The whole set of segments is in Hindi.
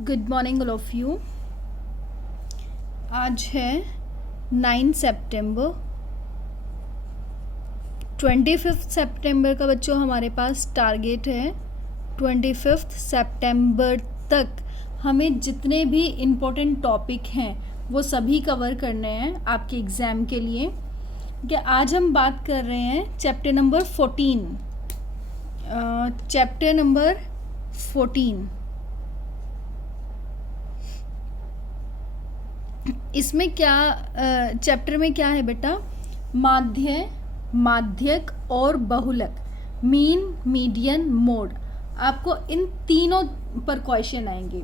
Good morning all of you. आज है 9 सितंबर। 25 सितंबर का बच्चों हमारे पास टारगेट है। 25 सितंबर तक हमें जितने भी इम्पोर्टेंट टॉपिक हैं वो सभी कवर करने हैं आपके एग्ज़ाम के लिए। कि आज हम बात कर रहे हैं चैप्टर नंबर 14। चैप्टर नंबर 14 इसमें क्या चैप्टर में क्या है बेटा? माध्य, माध्यक और बहुलक, मीन, मीडियन, मोड। आपको इन तीनों पर क्वेश्चन आएंगे।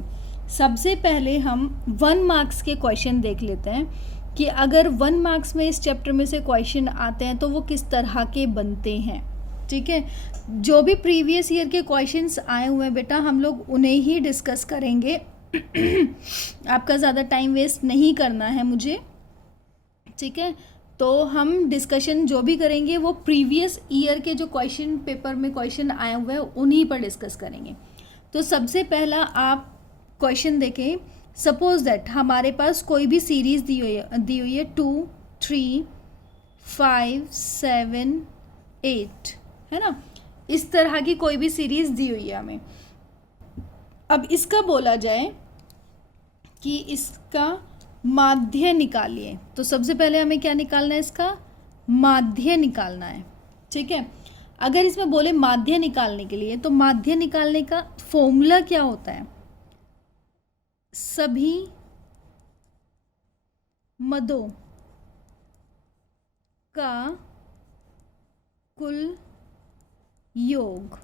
सबसे पहले हम 1 मार्क्स के क्वेश्चन देख लेते हैं कि अगर 1 मार्क्स में इस चैप्टर में से क्वेश्चन आते हैं तो वो किस तरह के बनते हैं। ठीक है, जो भी प्रीवियस ईयर के क्वेश्चंस आए हुए हैं बेटा हम लोग उन्हें ही डिस्कस करेंगे। आपका ज़्यादा टाइम वेस्ट नहीं करना है मुझे। ठीक है, तो हम डिस्कशन जो भी करेंगे वो प्रीवियस ईयर के जो क्वेश्चन पेपर में क्वेश्चन आए हुए हैं उन्हीं पर डिस्कस करेंगे। तो सबसे पहला आप क्वेश्चन देखें। सपोज दैट हमारे पास कोई भी सीरीज़ दी हुई है 2, 3, 5, 7, 8, है ना। इस तरह की कोई भी सीरीज़ दी हुई है हमें। अब इसका बोला जाए कि इसका माध्य निकालिए, तो सबसे पहले हमें क्या निकालना है? इसका माध्य निकालना है। ठीक है, अगर इसमें बोले माध्य निकालने के लिए तो माध्य निकालने का फॉर्मूला क्या होता है? सभी मदों का कुल योग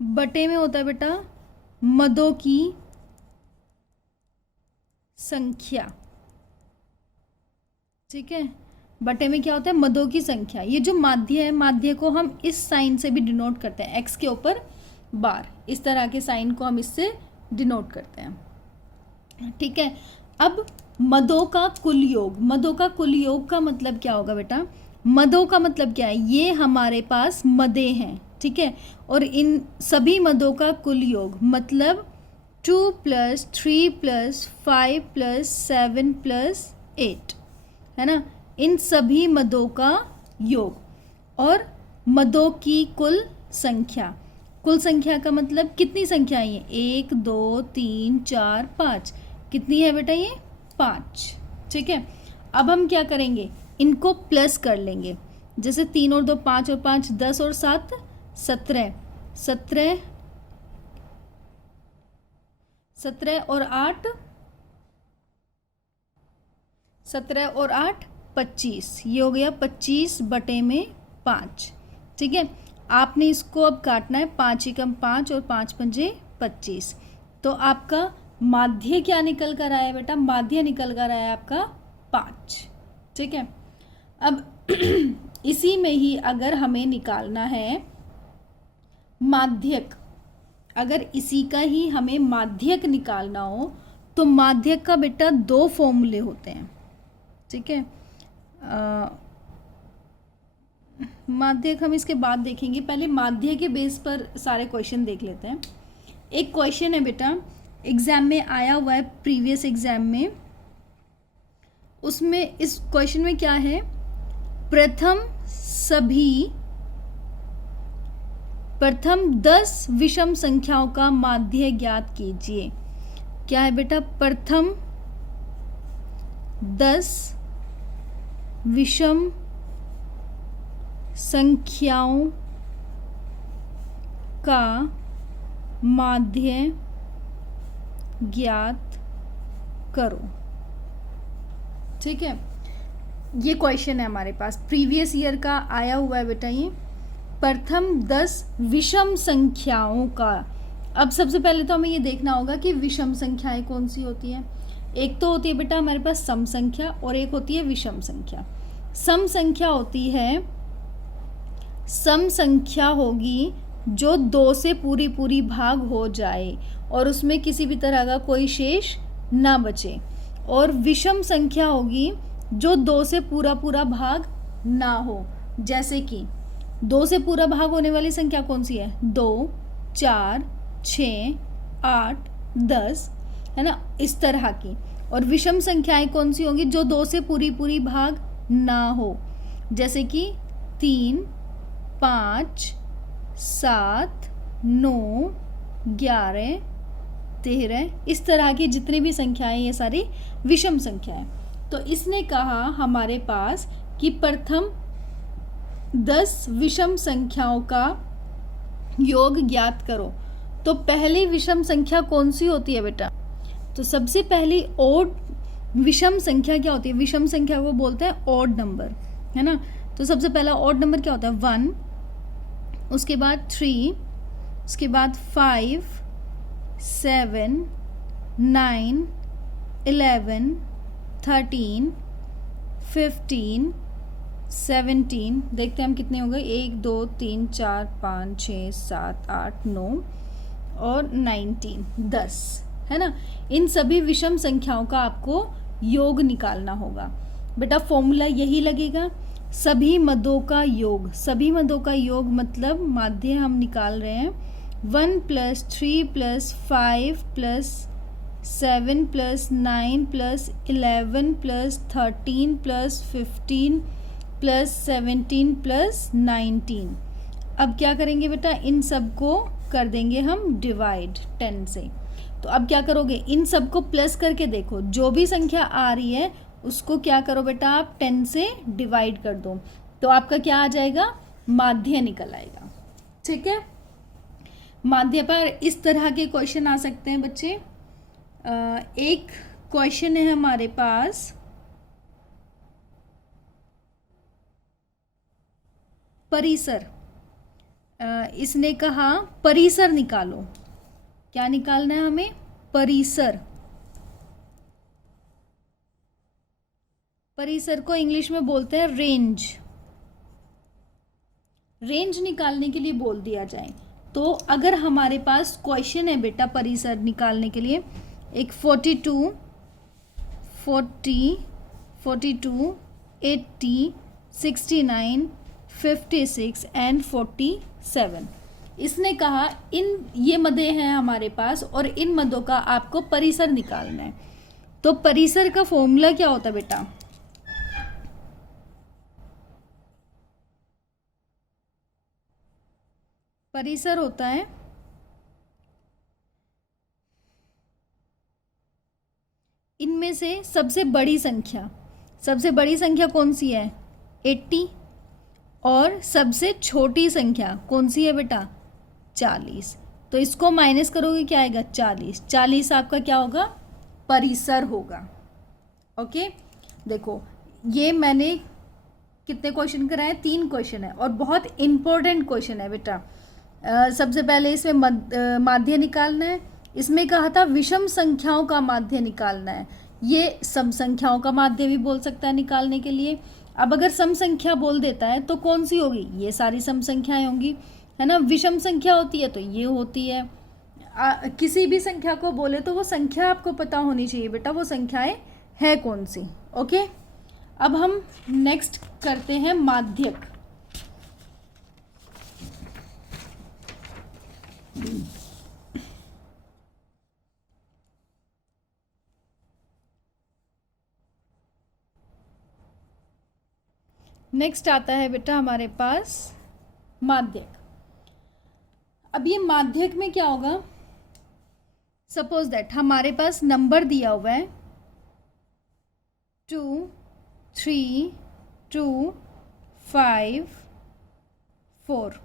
बटे में होता है बेटा मदों की संख्या। ठीक है, बटे में क्या होता है? मदों की संख्या। ये जो माध्य है, माध्य को हम इस साइन से भी डिनोट करते हैं, x के ऊपर बार, इस तरह के साइन को हम इससे डिनोट करते हैं। ठीक है, अब मदों का कुल योग, मदों का कुल योग का मतलब क्या होगा बेटा? मदों का मतलब क्या है? ये हमारे पास मदें हैं। ठीक है, और इन सभी मदों का कुल योग मतलब 2 + 3 + 5 + 7 + 8, है ना। इन सभी मदों का योग और मदों की कुल संख्या। कुल संख्या का मतलब कितनी संख्या है? 1, 2, 3, 4, 5। कितनी है बेटा? ये 5। ठीक है, अब हम क्या करेंगे? इनको प्लस कर लेंगे। जैसे 3 और 2 5 और 5 10 और 7 17, 17 और 8 25। ये हो गया 25 बटे में 5। ठीक है, आपने इसको अब काटना है। 5 एकम 5 और 5 पंजे 25। तो आपका माध्य क्या निकल कर आया बेटा? माध्य निकल कर आया आपका 5। ठीक है, अब इसी में ही अगर हमें निकालना है माध्यक, अगर इसी का ही हमें माध्यक निकालना हो तो माध्यक का बेटा 2 फॉर्मूले होते हैं। ठीक है, माध्यक हम इसके बाद देखेंगे, पहले माध्य के बेस पर सारे क्वेश्चन देख लेते हैं। एक क्वेश्चन है बेटा एग्जाम में आया हुआ है, प्रीवियस एग्जाम में, उसमें इस क्वेश्चन में क्या है? प्रथम 10 विषम संख्याओं का माध्य ज्ञात कीजिए। क्या है बेटा? प्रथम 10 विषम संख्याओं का माध्य ज्ञात करो। ठीक है, ये क्वेश्चन है हमारे पास, प्रीवियस ईयर का आया हुआ है बेटा। ये प्रथम 10 विषम संख्याओं का। अब सबसे पहले तो हमें ये देखना होगा कि विषम संख्याएं कौन सी होती हैं। एक तो होती है बेटा हमारे पास सम संख्या और एक होती है विषम संख्या। सम संख्या होती है, सम संख्या होगी जो 2 से पूरी भाग हो जाए और उसमें किसी भी तरह का कोई शेष ना बचे। और विषम संख्या होगी जो 2 से पूरा भाग ना हो। जैसे कि 2 से पूरा भाग होने वाली संख्या कौन सी है? 2, 4, 6, 8, 10, है ना, इस तरह की। और विषम संख्याएं कौन सी होंगी? जो 2 से पूरी पूरी भाग ना हो, जैसे कि 3, 5, 7, 9, 11, 13, इस तरह की जितनी भी संख्याएं, ये सारी विषम संख्याएं। तो इसने कहा हमारे पास कि प्रथम 10 विषम संख्याओं का योग ज्ञात करो। तो पहली विषम संख्या कौन सी होती है बेटा? तो सबसे पहली ओड विषम संख्या क्या होती है? विषम संख्या को बोलते हैं ओड नंबर, है ना। तो सबसे पहला ओड नंबर क्या होता है? 1, उसके बाद 3, उसके बाद 5, 7, 9, 11, 13, 15, 17, देखते हैं हम कितने हो गए, 1, 2, 3, 4, 5, 6, 7, 8, 9 और 19, 10, है ना। इन सभी विषम संख्याओं का आपको योग निकालना होगा बेटा। फॉर्मूला यही लगेगा, सभी मदों का योग। सभी मदों का योग मतलब माध्य हम निकाल रहे हैं 1 + 3 + 5 + 7 + 9 + 11 + 13 + 15 + 17 + 19। अब क्या करेंगे बेटा? इन सब को कर देंगे हम डिवाइड 10 से। तो अब क्या करोगे? इन सब को प्लस करके देखो, जो भी संख्या आ रही है उसको क्या करो बेटा? आप 10 से डिवाइड कर दो, तो आपका क्या आ जाएगा? माध्य निकल आएगा। ठीक है, माध्य पर इस तरह के क्वेश्चन आ सकते हैं बच्चे। एक क्वेश्चन है हमारे पास, परिसर। इसने कहा परिसर निकालो। क्या निकालना है हमें? परिसर। परिसर को इंग्लिश में बोलते हैं रेंज। रेंज निकालने के लिए बोल दिया जाए तो अगर हमारे पास क्वेश्चन है बेटा परिसर निकालने के लिए, एक 42, 40, 42, 80, 69, 56 एंड 47। इसने कहा ये मदें हैं हमारे पास और इन मदों का आपको परिसर निकालना है। तो परिसर का फॉर्मूला क्या होता है बेटा? परिसर होता है इनमें से सबसे बड़ी संख्या। सबसे बड़ी संख्या कौन सी है? 80। और सबसे छोटी संख्या कौन सी है बेटा? 40। तो इसको माइनस करोगे क्या आएगा? 40। 40 आपका क्या होगा? परिसर होगा। ओके, देखो ये मैंने कितने क्वेश्चन कराए? 3 क्वेश्चन है और बहुत इंपॉर्टेंट क्वेश्चन है बेटा। सबसे पहले इसमें माध्य निकालना है। इसमें कहा था विषम संख्याओं का माध्य निकालना है। ये सम संख्याओं का माध्य भी बोल सकता है निकालने के लिए। अब अगर सम संख्या बोल देता है तो कौन सी होगी? ये सारी सम संख्याएं होंगी, है ना। विषम संख्या होती है तो ये होती है। किसी भी संख्या को बोले तो वो संख्या आपको पता होनी चाहिए बेटा, वो संख्याएं है कौन सी। ओके, अब हम नेक्स्ट करते हैं माध्यक। नेक्स्ट आता है बेटा हमारे पास माध्यक। अब ये माध्यक में क्या होगा? सपोज दैट हमारे पास नंबर दिया हुआ है 2, 3, 2, 5, 4।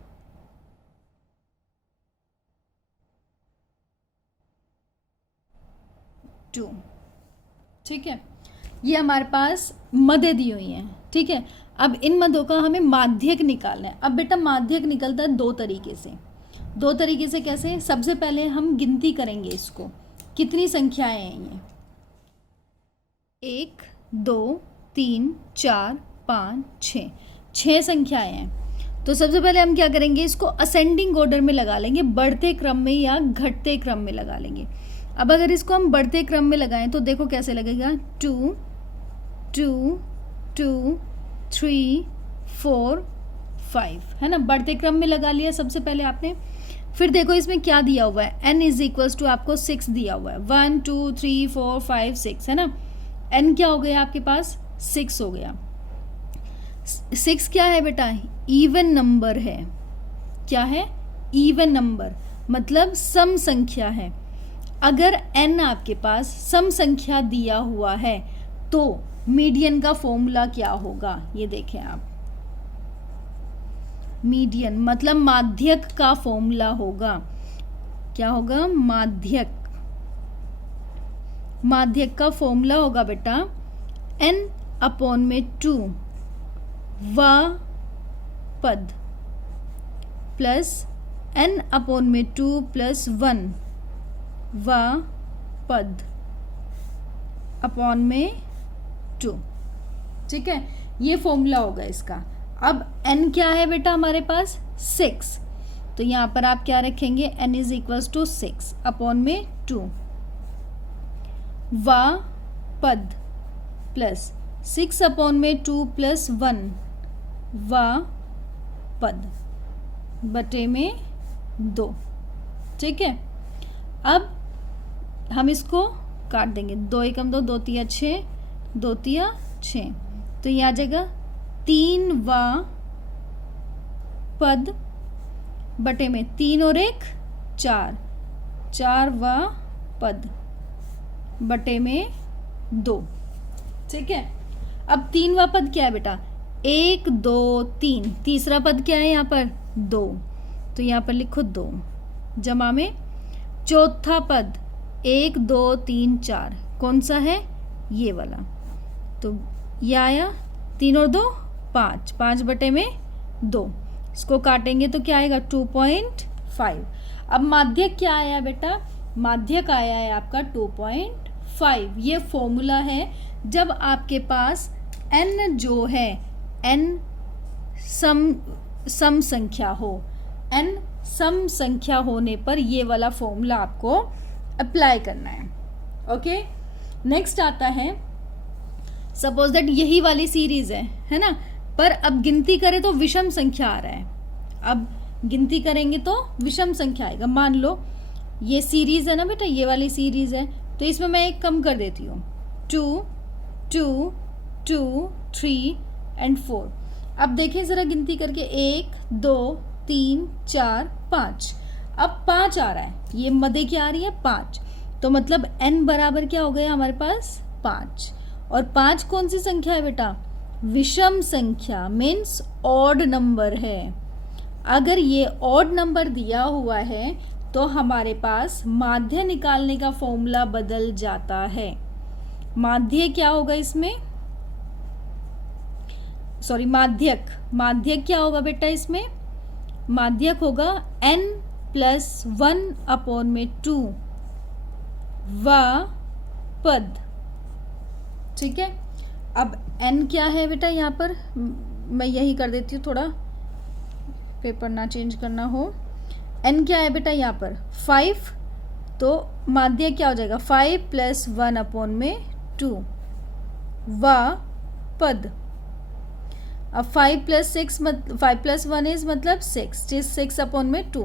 ठीक है, ये हमारे पास मदें दी हुई हैं। ठीक है, अब इन मदों का हमें माध्यक निकालना है। अब बेटा माध्यक निकलता है 2 तरीके से। 2 तरीके से कैसे? सबसे पहले हम गिनती करेंगे इसको, कितनी संख्याएं हैं ये? 1, 2, 3, 4, 5, 6, 6 संख्याएं हैं। तो सबसे पहले हम क्या करेंगे? इसको असेंडिंग ऑर्डर में लगा लेंगे, बढ़ते क्रम में या घटते क्रम में लगा लेंगे। अब अगर इसको हम बढ़ते क्रम में लगाएं तो देखो कैसे लगेगा? 2, 2, 2, 3, 4, 5, है ना। बढ़ते क्रम में लगा लिया सबसे पहले आपने। फिर देखो इसमें क्या दिया हुआ है, n इज इक्वल्स टू आपको 6 दिया हुआ है, 1 2 3 4 5 6 है ना। n क्या हो गया आपके पास, 6 हो गया। 6 क्या है बेटा, इवन नंबर है। क्या है, इवन नंबर, मतलब सम संख्या है। अगर n आपके पास सम संख्या दिया हुआ है तो मीडियन का फॉर्मूला क्या होगा, ये देखें आप। मीडियन मतलब माध्यक का फॉर्मूला होगा, क्या होगा, माध्यक का फॉर्मूला होगा बेटा n अपॉन में 2 व पद प्लस n अपॉन में 2 प्लस 1 व पद अपॉन में 2। ठीक है, ये फॉर्मूला होगा इसका। अब n क्या है बेटा हमारे पास, 6, तो यहाँ पर आप क्या रखेंगे, n is equals to 6 upon में 2 व पद प्लस 6 अपॉन में 2 प्लस 1 व पद बटे में 2। ठीक है, अब हम इसको काट देंगे, 2 एकम 2, 2 तिया 6, 2 तिया 6, तो ये आ जाएगा 3 व पद बटे में 3 और 1 4, 4 व पद बटे में 2। ठीक है, अब 3 व पद क्या है बेटा, 1 2 3, तीसरा पद क्या है यहाँ पर 2, तो यहाँ पर लिखो 2 जमा में चौथा पद 1 2 3 4, कौन सा है, ये वाला, तो ये आया 3 और 2 5, 5 बटे में 2, इसको काटेंगे तो क्या आएगा 2.5। अब माध्यक क्या आया बेटा, माध्यक आया है आपका 2.5। ये फॉर्मूला है जब आपके पास n जो है n सम संख्या हो, n सम संख्या होने पर ये वाला फॉर्मूला आपको अप्लाई करना है। ओके, नेक्स्ट आता है, सपोज दैट यही वाली सीरीज है ना, पर अब गिनती करें तो विषम संख्या आ रहा है। अब गिनती करेंगे तो विषम संख्या आएगा। मान लो ये सीरीज है ना बेटा, ये वाली सीरीज है, तो इसमें मैं एक कम कर देती हूँ, 2 2 2 3 एंड 4। अब देखें ज़रा गिनती करके, 1 2 3 4 5, अब 5 आ रहा है, ये मदे क्या आ रही है 5, तो मतलब n बराबर क्या हो गया हमारे पास 5। और 5 कौन सी संख्या है बेटा, विषम संख्या, मीन्स ऑड नंबर है। अगर ये ऑड नंबर दिया हुआ है तो हमारे पास माध्य निकालने का फॉर्मूला बदल जाता है। माध्य क्या होगा इसमें, सॉरी माध्यक क्या होगा बेटा इसमें, माध्यक होगा n प्लस 1 अपॉन में 2 व पद। ठीक है, अब n क्या है बेटा, यहाँ पर मैं यही कर देती हूँ, थोड़ा पेपर ना चेंज करना हो। n क्या है बेटा यहाँ पर 5, तो माध्य क्या हो जाएगा 5 प्लस 1 अपॉन में 2 व पद। अब 5 प्लस 1 इज मतलब 6 अपॉन में 2,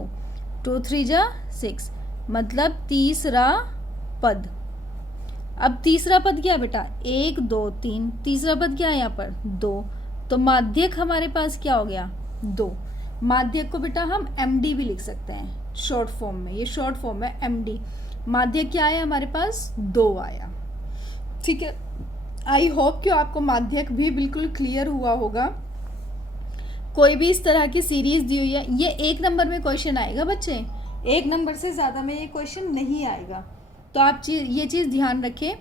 2 3 जा 6, मतलब तीसरा पद। अब तीसरा पद क्या है बेटा, 1 2 3, तीसरा पद क्या है यहाँ पर 2, तो माध्यक हमारे पास क्या हो गया 2। माध्यक को बेटा हम MD भी लिख सकते हैं शॉर्ट फॉर्म में, ये शॉर्ट फॉर्म है MD। माध्यक क्या आया हमारे पास 2 आया। ठीक है, आई होप कि आपको माध्यक भी बिल्कुल क्लियर हुआ होगा। कोई भी इस तरह की सीरीज दी हुई है, ये 1 नंबर में क्वेश्चन आएगा बच्चे, 1 नंबर से ज़्यादा में ये क्वेश्चन नहीं आएगा। तो आप ये चीज़ ध्यान रखें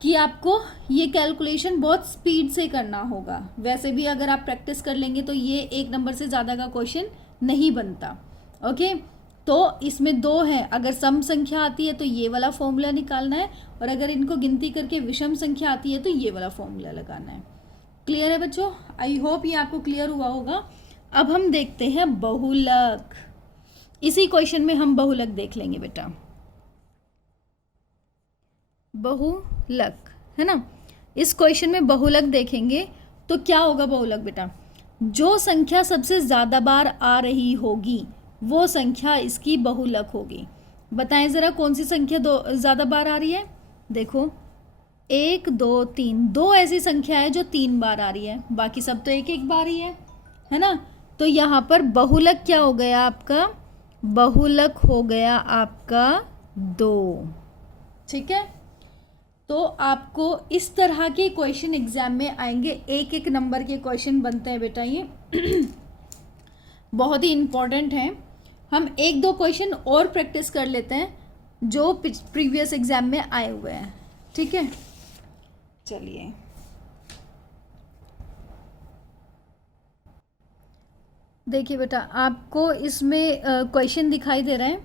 कि आपको ये कैलकुलेशन बहुत स्पीड से करना होगा। वैसे भी अगर आप प्रैक्टिस कर लेंगे तो ये 1 नंबर से ज़्यादा का क्वेश्चन नहीं बनता। ओके, तो इसमें 2 है, अगर सम संख्या आती है तो ये वाला फॉर्मूला निकालना है, और अगर इनको गिनती करके विषम संख्या आती है तो ये वाला फॉर्मूला लगाना है। क्लियर है बच्चों, आई होप ये आपको क्लियर हुआ होगा। अब हम देखते हैं बहुलक। इसी क्वेश्चन में हम बहुलक देख लेंगे बेटा, बहुलक है ना। इस क्वेश्चन में बहुलक देखेंगे तो क्या होगा बहुलक बेटा, जो संख्या सबसे ज़्यादा बार आ रही होगी वो संख्या इसकी बहुलक होगी। बताएं ज़रा कौन सी संख्या ज़्यादा बार आ रही है। देखो 1 2 3, 2 ऐसी संख्या है जो 3 बार आ रही है, बाकी सब तो एक एक बार ही है ना। तो यहाँ पर बहुलक क्या हो गया आपका, बहुलक हो गया आपका 2। ठीक है, तो आपको इस तरह के क्वेश्चन एग्जाम में आएंगे, एक एक नंबर के क्वेश्चन बनते हैं बेटा, ये बहुत ही इम्पोर्टेंट हैं। हम एक दो क्वेश्चन और प्रैक्टिस कर लेते हैं जो प्रीवियस एग्जाम में आए हुए हैं। ठीक है, चलिए देखिए बेटा, आपको इसमें क्वेश्चन दिखाई दे रहा है।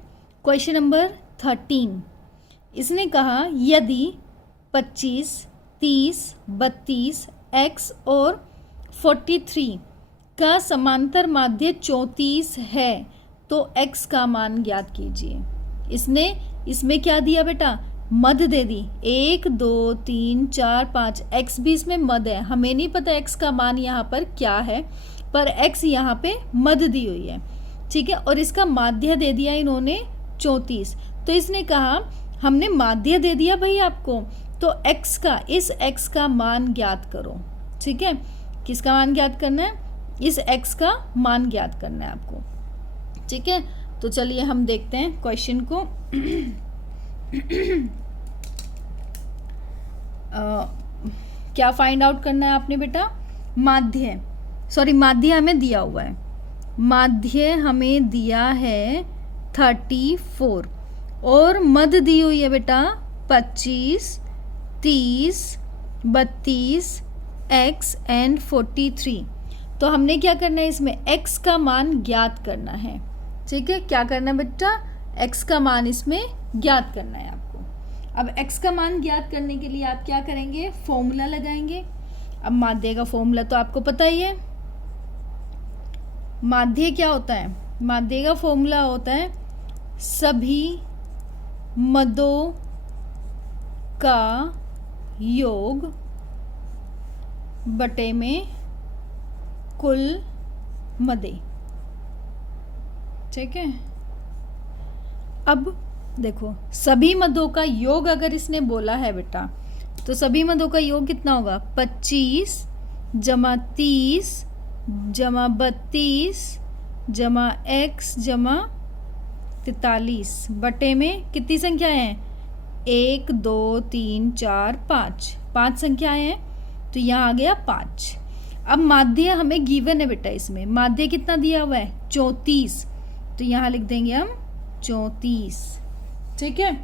क्वेश्चन नंबर 13, इसने कहा यदि 25, 30, 32 x और 43 का समांतर माध्य 34 है तो x का मान ज्ञात कीजिए। इसने इसमें क्या दिया बेटा, मद दे दी, 1 2 3 4 5, x भी इसमें मद है। हमें नहीं पता x का मान यहाँ पर क्या है, पर x यहाँ पे मद दी हुई है। ठीक है, और इसका माध्य दे दिया इन्होंने 34। तो इसने कहा हमने माध्य दे दिया भाई आपको, तो x का, इस x का मान ज्ञात करो। ठीक है, किसका मान ज्ञात करना है, इस x का मान ज्ञात करना है आपको। ठीक है, तो चलिए हम देखते हैं क्वेश्चन को। क्या फाइंड आउट करना है आपने बेटा, माध्य, सॉरी माध्य हमें दिया हुआ है, माध्य हमें दिया है 34 और मद दी हुई है बेटा 25, 30, 32 x एंड 43। तो हमने क्या करना है, इसमें x का मान ज्ञात करना है। ठीक है, क्या करना है बेटा, x का मान इसमें ज्ञात करना है आपको। अब x का मान ज्ञात करने के लिए आप क्या करेंगे, फॉर्मूला लगाएंगे। अब माध्य का फॉर्मूला तो आपको पता ही है, माध्य क्या होता है, माध्य का फॉर्मूला होता है सभी मदों का योग बटे में कुल मदे। ठीक है, अब देखो सभी मदों का योग अगर इसने बोला है बेटा, तो सभी मदों का योग कितना होगा, 25 जमा 30 जमा 32 जमा x जमा 43 बटे में कितनी संख्याएं हैं, 1 2 3 4 5, 5 संख्याएं हैं, तो यहाँ आ गया 5। अब माध्य हमें गिवन है बेटा, इसमें माध्य कितना दिया हुआ है 34, तो यहाँ लिख देंगे हम 34। ठीक है,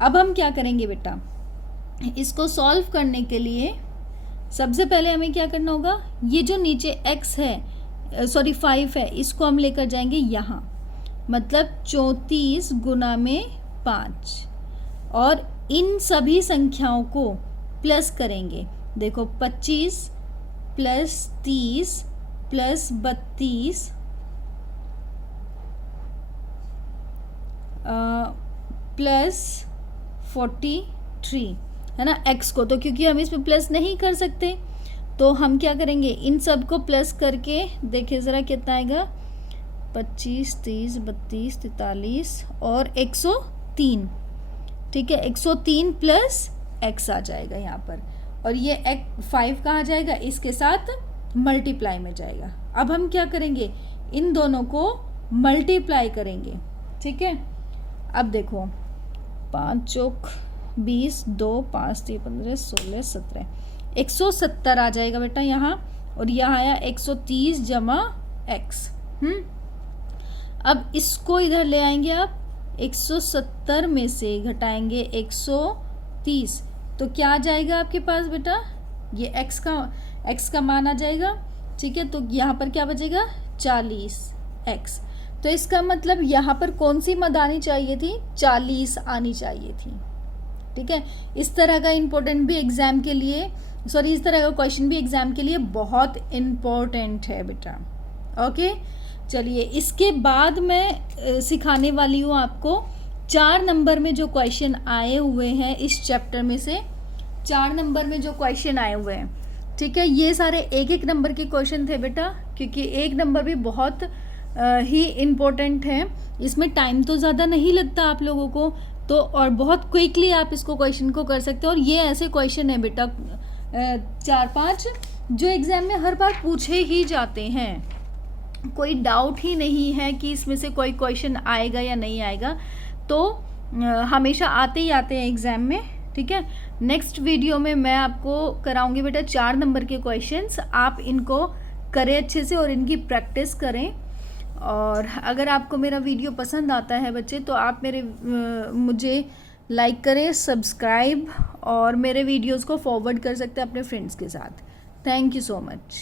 अब हम क्या करेंगे बेटा, इसको सॉल्व करने के लिए सबसे पहले हमें क्या करना होगा, ये जो नीचे x है, सॉरी 5 है, इसको हम लेकर जाएंगे यहाँ, मतलब 34 गुना में 5, और इन सभी संख्याओं को प्लस करेंगे। देखो 25 प्लस 30 प्लस 32 प्लस 43 है ना, x को, तो क्योंकि हम इसमें प्लस नहीं कर सकते तो हम क्या करेंगे, इन सब को प्लस करके देखिए ज़रा कितना आएगा, 25 30 32 43 और 103। ठीक है, 103 प्लस x आ जाएगा यहाँ पर, और ये 5 कहाँ जाएगा, इसके साथ मल्टीप्लाई में जाएगा। अब हम क्या करेंगे, इन दोनों को मल्टीप्लाई करेंगे। ठीक है, अब देखो 5 चौक 20, 2 5 3 15 16 17, 170 आ जाएगा बेटा यहाँ, और यहाँ आया 130 जमा x। अब इसको इधर ले आएंगे आप, 170 में से घटाएंगे 130, तो क्या आ जाएगा आपके पास बेटा, ये x का मान आ जाएगा। ठीक है, तो यहाँ पर क्या बचेगा 40x। तो इसका मतलब यहाँ पर कौन सी मद आनी चाहिए थी, 40 आनी चाहिए थी। ठीक है, इस तरह का इम्पोर्टेंट भी एग्जाम के लिए, सॉरी इस तरह का क्वेश्चन भी एग्जाम के लिए बहुत इम्पोर्टेंट है बेटा। ओके, चलिए इसके बाद मैं सिखाने वाली हूँ आपको 4 नंबर में जो क्वेश्चन आए हुए हैं इस चैप्टर में से, 4 नंबर में जो क्वेश्चन आए हुए हैं। ठीक है, ये सारे एक एक नंबर के क्वेश्चन थे बेटा, क्योंकि एक नंबर भी बहुत ही इम्पोर्टेंट है। इसमें टाइम तो ज़्यादा नहीं लगता आप लोगों को, तो और बहुत क्विकली आप इसको क्वेश्चन को कर सकते हो। और ये ऐसे क्वेश्चन है बेटा 4-5 जो एग्ज़ाम में हर बार पूछे ही जाते हैं, कोई डाउट ही नहीं है कि इसमें से कोई क्वेश्चन आएगा या नहीं आएगा, तो हमेशा आते ही आते हैं एग्ज़ाम में। ठीक है, नेक्स्ट वीडियो में मैं आपको कराऊंगी बेटा 4 नंबर के क्वेश्चंस, आप इनको करें अच्छे से और इनकी प्रैक्टिस करें। और अगर आपको मेरा वीडियो पसंद आता है बच्चे, तो आप मुझे लाइक करें, सब्सक्राइब, और मेरे वीडियोस को फॉरवर्ड कर सकते हैं अपने फ्रेंड्स के साथ। Thank you so much.